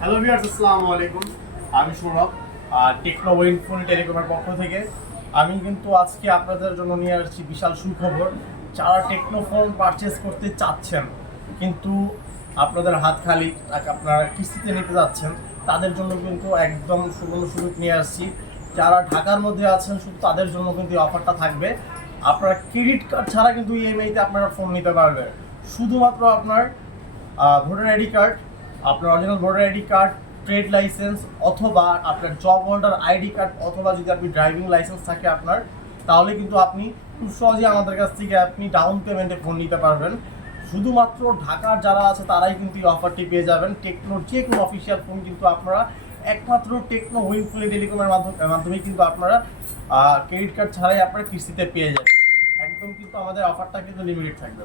Hello viewers, আসসালামু আলাইকুম। আমি সৌরভ, টেকনো উইনফুল টেলিকমের পক্ষ থেকে। আমি কিন্তু আজকে আপনাদের জন্য নিয়ে আসছি বিশাল সুখবর। যারা টেকনো ফোন পারচেস করতে চাচ্ছেন কিন্তু আপনাদের হাত খালি, আপনারা কিস্তিতে নিতে যাচ্ছেন, তাদের জন্য কিন্তু একদম সুবর্ণ সুযোগ নিয়ে আসছি। যারা ঢাকার মধ্যে আছেন শুধু তাদের জন্য কিন্তু এই অফারটা থাকবে। আপনারা ক্রেডিট কার্ড ছাড়া কিন্তু ইএমআইতে আপনারা ফোন নিতে পারবেন। শুধুমাত্র আপনার ভোটার আইডি কার্ড, আপনার original voter ID card, trade licence, অথবা আপনার জব হোল্ডার আইডি কার্ড, অথবা যদি আপনি ড্রাইভিং লাইসেন্স থাকে আপনার, তাহলে কিন্তু আপনি খুব সহজেই আমাদের কাছ থেকে আপনি ডাউন পেমেন্টে ফোন নিতে পারবেন। শুধুমাত্র ঢাকার যারা আছে তারাই কিন্তু এই অফারটি পেয়ে যাবেন। টেকনোর যে কোনো অফিসিয়াল ফোন কিন্তু আপনারা একমাত্র টেকনো উইনফুল টেলিকমের মাধ্যমেই কিন্তু আপনারা ক্রেডিট কার্ড ছাড়াই আপনারা কিস্তিতে পেয়ে যাবেন। একদম কিন্তু আমাদের অফারটা কিন্তু লিমিটেড থাকবে।